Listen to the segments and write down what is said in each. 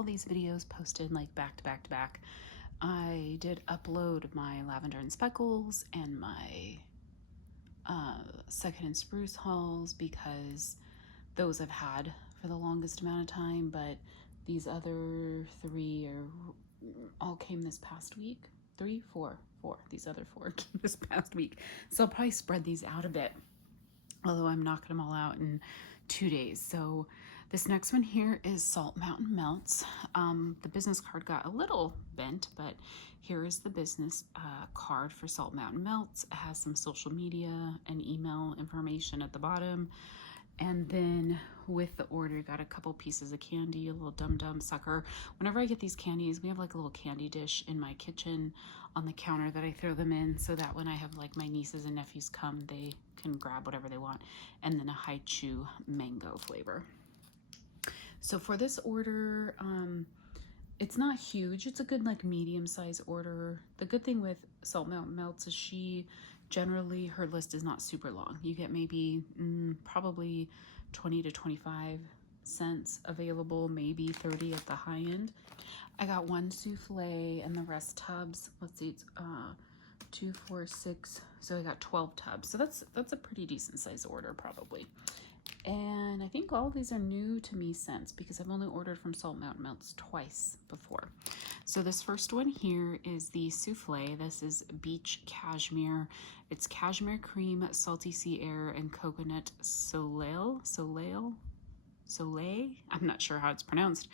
all these videos posted like back to back to back. I did upload my lavender and speckles and my second and spruce hauls because those I've had for the longest amount of time, but these other three all came this past week. Four. These other four came this past week. So I'll probably spread these out a bit, although I'm knocking them all out in 2 days. So this next one here is Salt Mountain Melts. The business card got a little bent, but here is the business card for Salt Mountain Melts. It has some social media and email information at the bottom. And then with the order, got a couple pieces of candy, a little dum-dum sucker. Whenever I get these candies, we have like a little candy dish in my kitchen on the counter that I throw them in so that when I have like my nieces and nephews come, they can grab whatever they want. And then a Haichu mango flavor. So for this order, it's not huge. It's a good like medium size order. The good thing with Salt Mountain Melts is generally her list is not super long. You get maybe probably 20 to 25 cents available, maybe 30 at the high end. I got one souffle and the rest tubs. Let's see, it's 2, 4, 6. So I got 12 tubs. So that's a pretty decent size order probably. And I think all of these are new to me since, because I've only ordered from Salt Mountain Melts twice before. So this first one here is the souffle. This is Beach Cashmere. It's cashmere cream, salty sea air, and coconut soleil. I'm not sure how it's pronounced.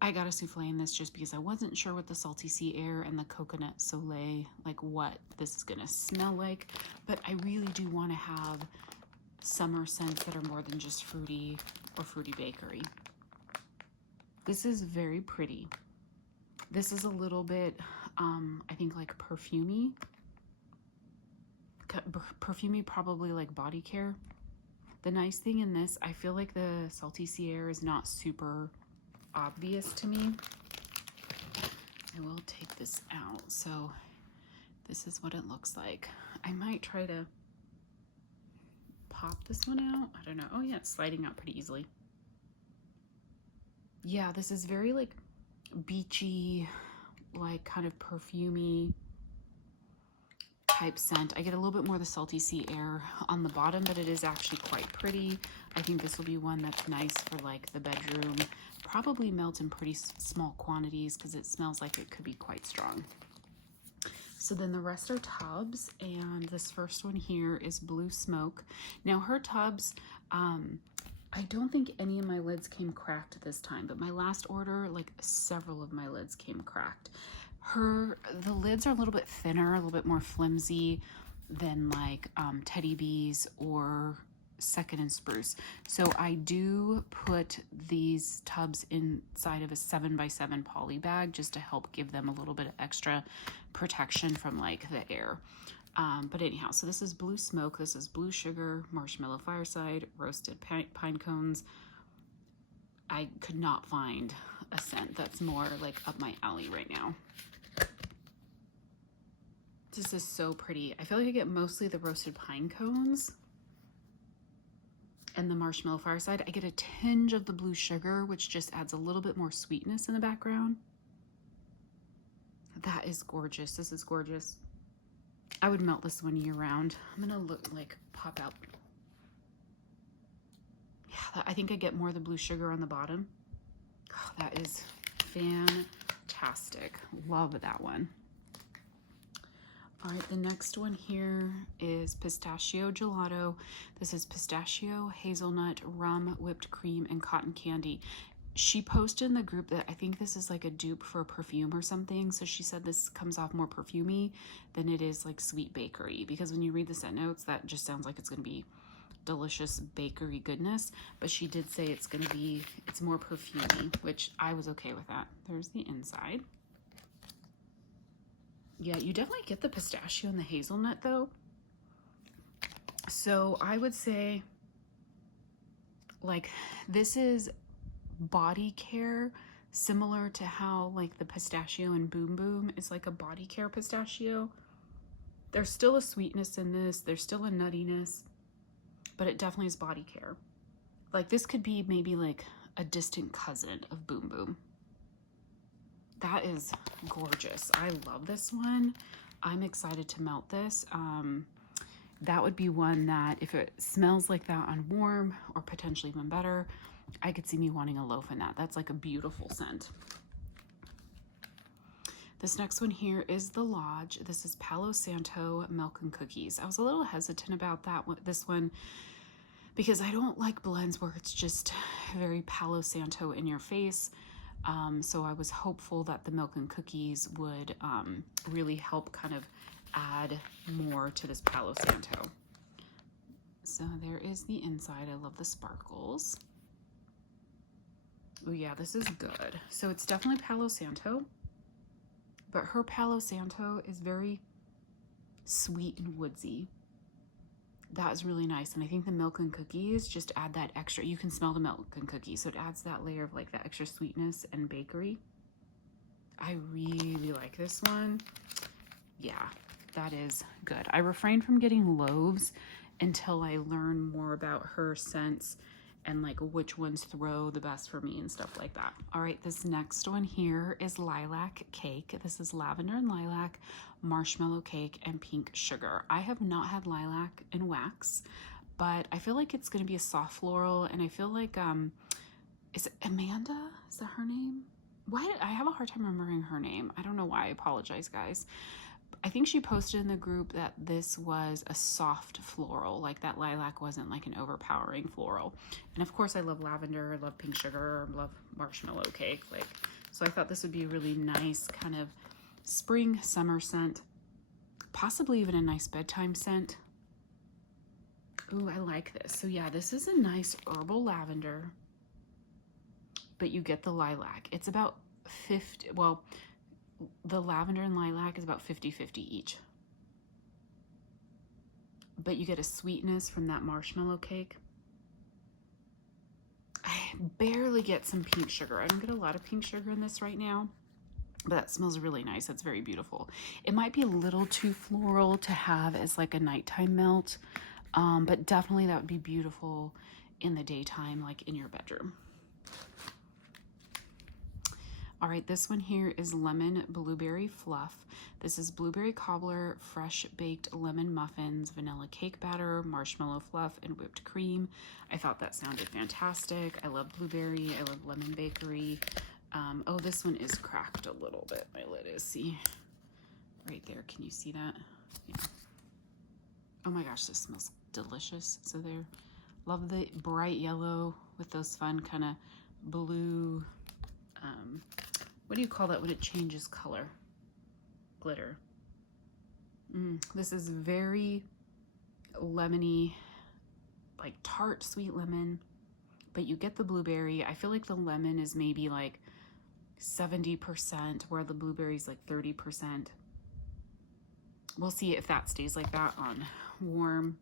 I got a souffle in this just because I wasn't sure what the salty sea air and the coconut soleil, like what this is gonna smell like. But I really do want to have summer scents that are more than just fruity or fruity bakery. This is very pretty. This is a little bit, I think like perfumey. Perfumey, probably like body care. The nice thing in this, I feel like the salty sea air is not super obvious to me. I will take this out. So this is what it looks like. I might try to pop this one out. I don't know. Oh yeah, it's sliding out pretty easily. Yeah, this is very like beachy, like kind of perfumey type scent. I get a little bit more of the salty sea air on the bottom, but it is actually quite pretty. I think this will be one that's nice for like the bedroom. Probably melt in pretty small quantities because it smells like it could be quite strong. So then the rest are tubs, and this first one here is Blue Smoke. Now her tubs, I don't think any of my lids came cracked this time, but my last order, like several of my lids came cracked. The lids are a little bit thinner, a little bit more flimsy than like Teddy Bees or Second and Spruce. So I do put these tubs inside of a 7x7 poly bag just to help give them a little bit of extra protection from like the air. But anyhow, so this is Blue Smoke, this is Blue Sugar, Marshmallow Fireside, Roasted Pine Cones. I could not find a scent that's more like up my alley right now. This is so pretty. I feel like I get mostly the Roasted Pine Cones and the Marshmallow Fireside. I get a tinge of the Blue Sugar, which just adds a little bit more sweetness in the background. That is gorgeous. This is gorgeous. I would melt this one year round. I'm gonna look like pop out. Yeah, I think I get more of the Blue Sugar on the bottom. Oh, that is fantastic. Love that one. All right, the next one here is Pistachio Gelato. This is pistachio, hazelnut, rum, whipped cream, and cotton candy. She posted in the group that I think this is like a dupe for a perfume or something. So she said this comes off more perfumey than it is like sweet bakery, because when you read the scent notes, that just sounds like it's gonna be delicious bakery goodness. But she did say it's more perfumey, which I was okay with that. There's the inside. Yeah, you definitely get the pistachio and the hazelnut though. So I would say like this is body care, similar to how like the pistachio and Boom Boom is like a body care pistachio. There's still a sweetness in this, there's still a nuttiness, but it definitely is body care. Like this could be maybe like a distant cousin of Boom Boom. That is gorgeous. I love this one. I'm excited to melt this. That would be one that if it smells like that on warm, or potentially even better, I could see me wanting a loaf in that. That's like a beautiful scent. This next one here is the Lodge. This is Palo Santo Milk and Cookies. I was a little hesitant about that one, this one, because I don't like blends where it's just very Palo Santo in your face. So I was hopeful that the milk and cookies would really help kind of add more to this Palo Santo. So there is the inside. I love the sparkles. Oh yeah, this is good. So it's definitely Palo Santo, but her Palo Santo is very sweet and woodsy. That is really nice. And I think the milk and cookies just add that extra. You can smell the milk and cookies, so it adds that layer of like that extra sweetness and bakery. I really like this one. Yeah, that is good. I refrain from getting loaves until I learn more about her scents and like which ones throw the best for me and stuff like that. All right, this next one here is Lilac Cake. This is lavender and lilac, marshmallow cake, and pink sugar. I have not had lilac in wax, but I feel like it's gonna be a soft floral, and I feel like, is it Amanda? Is that her name? I have a hard time remembering her name. I don't know why, I apologize, guys. I think she posted in the group that this was a soft floral, like that lilac wasn't like an overpowering floral. And of course I love lavender, I love pink sugar, I love marshmallow cake. So I thought this would be a really nice kind of spring summer scent, possibly even a nice bedtime scent. Ooh, I like this. So yeah, this is a nice herbal lavender, but you get the lilac. It's about 50, well, the lavender and lilac is about 50-50 each. But you get a sweetness from that marshmallow cake. I barely get some pink sugar. I don't get a lot of pink sugar in this right now, but that smells really nice. That's very beautiful. It might be a little too floral to have as like a nighttime melt, but definitely that would be beautiful in the daytime, like in your bedroom. All right, this one here is Lemon Blueberry Fluff. This is blueberry cobbler, fresh baked lemon muffins, vanilla cake batter, marshmallow fluff, and whipped cream. I thought that sounded fantastic. I love blueberry. I love lemon bakery. Oh, this one is cracked a little bit. My lid is, see right there. Can you see that? Yeah. Oh my gosh, this smells delicious. So there, love the bright yellow with those fun kind of blue, what do you call that when it changes color? Glitter. This is very lemony, like tart sweet lemon, but you get the blueberry. I feel like the lemon is maybe like 70%, where the blueberry is like 30%. We'll see if that stays like that on warm.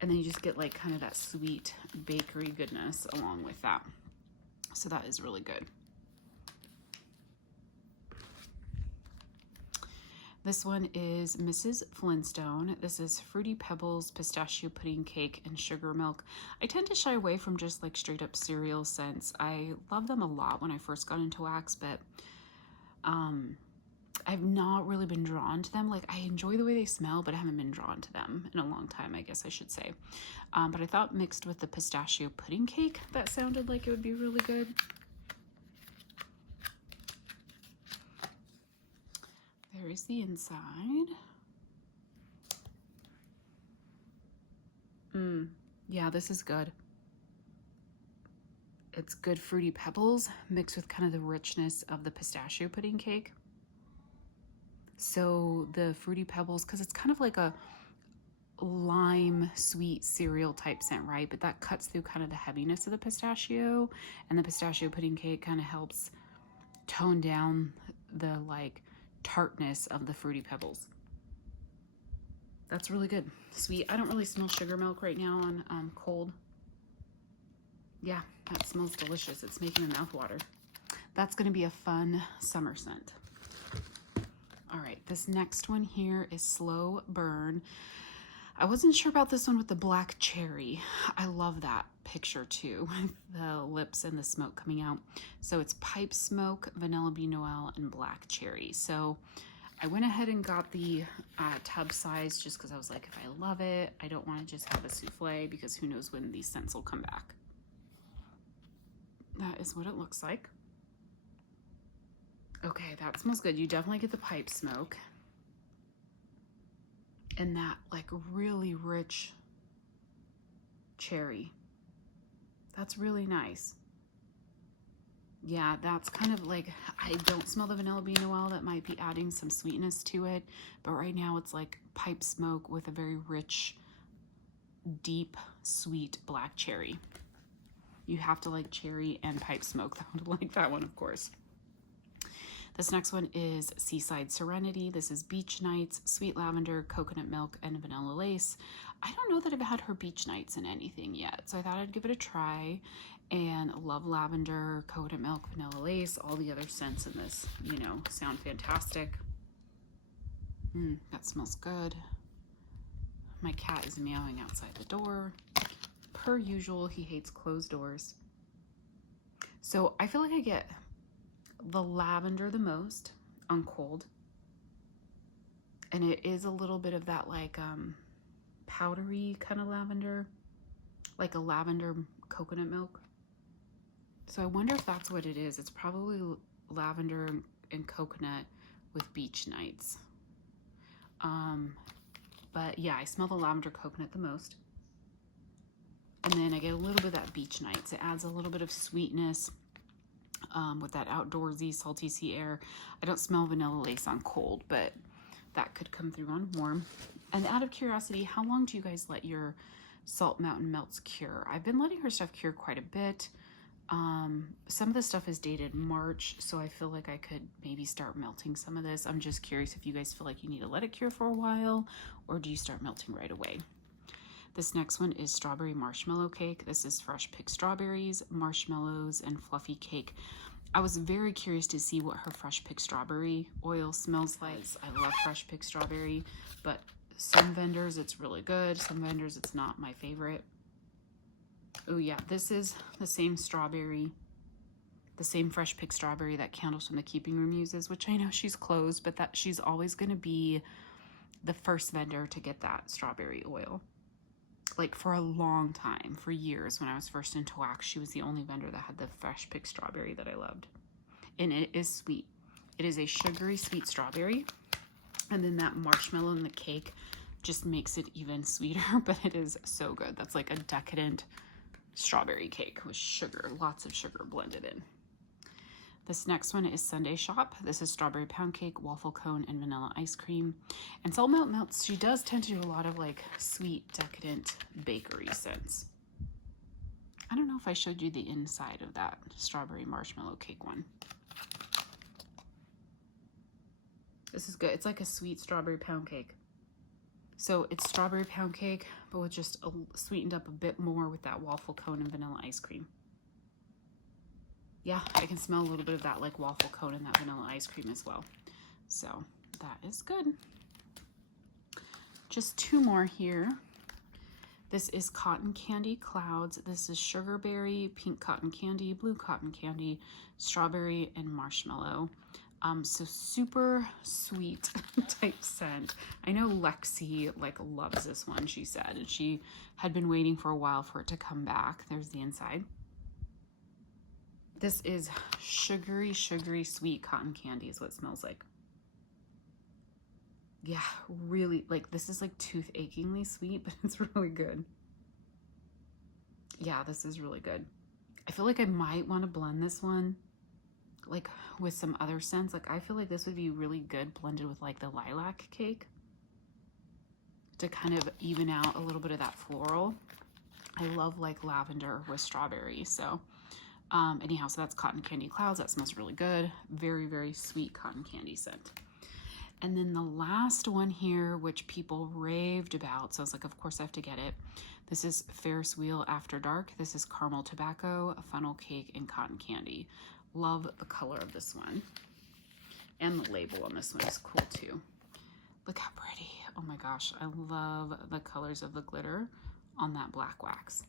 And then you just get like kind of that sweet bakery goodness along with that. So that is really good. This one is Mrs. Flintstone. This is Fruity Pebbles, Pistachio Pudding Cake, and Sugar Milk. I tend to shy away from just like straight up cereal scents. I love them a lot when I first got into wax, but I've not really been drawn to them. Like, I enjoy the way they smell, but I haven't been drawn to them in a long time, I guess I should say. But I thought mixed with the pistachio pudding cake, that sounded like it would be really good. There is the inside. Yeah, this is good. It's good fruity pebbles mixed with kind of the richness of the pistachio pudding cake. So the fruity pebbles, because it's kind of like a lime sweet cereal type scent, right? But that cuts through kind of the heaviness of the pistachio, and the pistachio pudding cake kind of helps tone down the like tartness of the fruity pebbles. That's really good. Sweet. I don't really smell sugar milk right now on cold. Yeah, that smells delicious. It's making my mouth water. That's going to be a fun summer scent. All right, this next one here is Slow Burn. I wasn't sure about this one with the black cherry. I love that picture too, with the lips and the smoke coming out. So it's pipe smoke, vanilla bean noel, and black cherry. So I went ahead and got the tub size just because I was like, if I love it, I don't want to just have a souffle because who knows when these scents will come back. That is what it looks like. Okay, that smells good. You definitely get the pipe smoke. And that like really rich cherry. That's really nice. Yeah, that's kind of like, I don't smell the vanilla bean noel. That might be adding some sweetness to it. But right now it's like pipe smoke with a very rich, deep, sweet black cherry. You have to like cherry and pipe smoke to like that one, of course. This next one is Seaside Serenity. This is Beach Nights, Sweet Lavender, Coconut Milk, and Vanilla Lace. I don't know that I've had her Beach Nights in anything yet, so I thought I'd give it a try. And love lavender, coconut milk, vanilla lace. All the other scents in this, you know, sound fantastic. That smells good. My cat is meowing outside the door. Per usual, he hates closed doors. So I feel like I get the lavender the most on cold, and it is a little bit of that like powdery kind of lavender, like a lavender coconut milk. So I wonder if that's what it is. It's probably lavender and coconut with Beach Nights. But yeah, I smell the lavender coconut the most, and then I get a little bit of that Beach Nights. It adds a little bit of sweetness with that outdoorsy, salty sea air. I don't smell vanilla lace on cold, but that could come through on warm. And out of curiosity, how long do you guys let your Salt Mountain Melts cure? I've been letting her stuff cure quite a bit. Some of the stuff is dated March, so I feel like I could maybe start melting some of this. I'm just curious if you guys feel like you need to let it cure for a while, or do you start melting right away? This next one is Strawberry Marshmallow Cake. This is fresh picked strawberries, marshmallows, and fluffy cake. I was very curious to see what her fresh picked strawberry oil smells like. I love fresh picked strawberry, but some vendors it's really good. Some vendors it's not my favorite. Oh yeah, this is the same strawberry, the same fresh picked strawberry that Candles from the Keeping Room uses, which I know she's closed, but that she's always going to be the first vendor to get that strawberry oil. Like for a long time, for years, when I was first into wax, she was the only vendor that had the fresh picked strawberry that I loved. And it is sweet. It is a sugary sweet strawberry. And then that marshmallow in the cake just makes it even sweeter, but it is so good. That's like a decadent strawberry cake with sugar, lots of sugar blended in. This next one is Sunday Shop. This is strawberry pound cake, waffle cone, and vanilla ice cream. And Salt Mountain Melts, she does tend to do a lot of like sweet, decadent bakery scents. I don't know if I showed you the inside of that strawberry marshmallow cake one. This is good. It's like a sweet strawberry pound cake. So it's strawberry pound cake, but with just sweetened up a bit more with that waffle cone and vanilla ice cream. Yeah, I can smell a little bit of that like waffle cone and that vanilla ice cream as well. So that is good. Just two more here. This is Cotton Candy Clouds. This is sugarberry, pink cotton candy, blue cotton candy, strawberry, and marshmallow. So super sweet type scent. I know Lexi like loves this one, she said, and she had been waiting for a while for it to come back. There's the inside. This is sugary, sweet cotton candy is what it smells like. Yeah, really, like this is like tooth achingly sweet, but it's really good. Yeah, this is really good. I feel like I might want to blend this one like with some other scents. Like I feel like this would be really good blended with like the Lilac Cake to kind of even out a little bit of that floral. I love like lavender with strawberry. So anyhow, so that's Cotton Candy Clouds. That smells really good. Very, very sweet cotton candy scent. And then the last one here, which people raved about, so I was like, of course I have to get it. This is Ferris Wheel After Dark. This is caramel tobacco, funnel cake, and cotton candy. Love the color of this one. And the label on this one is cool too. Look how pretty. Oh my gosh, I love the colors of the glitter on that black wax.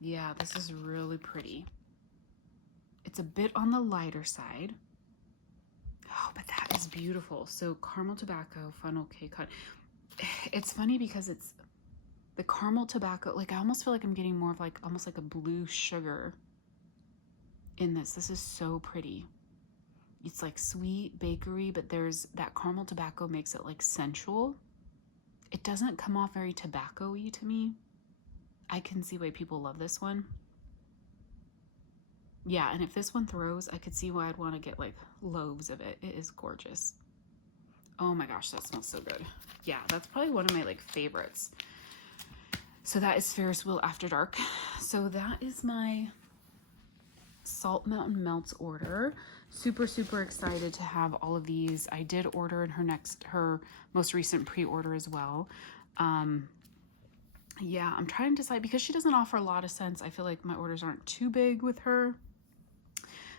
Yeah, this is really pretty. It's a bit on the lighter side. Oh, but that is beautiful. So caramel tobacco, funnel cake. It's funny because it's the caramel tobacco. Like I almost feel like I'm getting more of like almost like a blue sugar in this. This is so pretty. It's like sweet bakery, but there's that caramel tobacco makes it like sensual. It doesn't come off very tobacco-y to me. I can see why people love this one. Yeah, and if this one throws, I could see why I'd want to get like loaves of it. It is gorgeous. Oh my gosh, that smells so good. Yeah, that's probably one of my like favorites. So that is Ferris Wheel After Dark. So that is my Salt Mountain Melts order. Super, super excited to have all of these. I did order in her most recent pre-order as well. Yeah, I'm trying to decide because she doesn't offer a lot of scents. I feel like my orders aren't too big with her.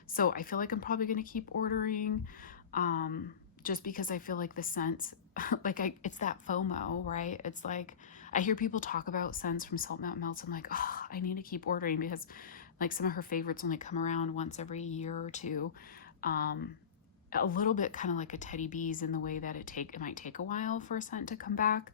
So I feel like I'm probably going to keep ordering just because I feel like the scents, it's that FOMO, right? It's like, I hear people talk about scents from Salt Mountain Melts. I'm like, oh, I need to keep ordering because like some of her favorites only come around once every year or two. A little bit kind of like a Teddy Bees in the way that it might take a while for a scent to come back.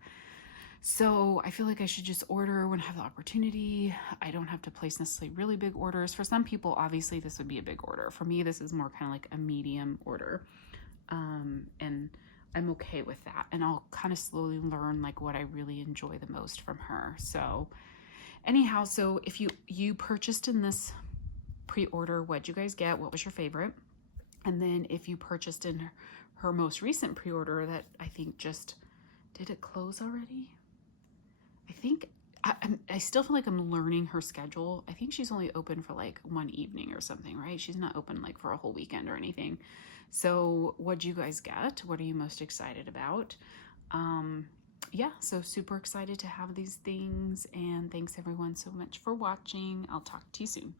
So I feel like I should just order when I have the opportunity. I don't have to place necessarily really big orders. For some people, obviously this would be a big order. For me, this is more kind of like a medium order. And I'm okay with that. And I'll kind of slowly learn like what I really enjoy the most from her. So anyhow, so if you purchased in this pre-order, what'd you guys get? What was your favorite? And then if you purchased in her most recent pre-order that I think did it close already? I think I still feel like I'm learning her schedule. I think she's only open for like one evening or something, right? She's not open like for a whole weekend or anything. So what'd you guys get? What are you most excited about? Yeah, so super excited to have these things, and thanks everyone so much for watching. I'll talk to you soon.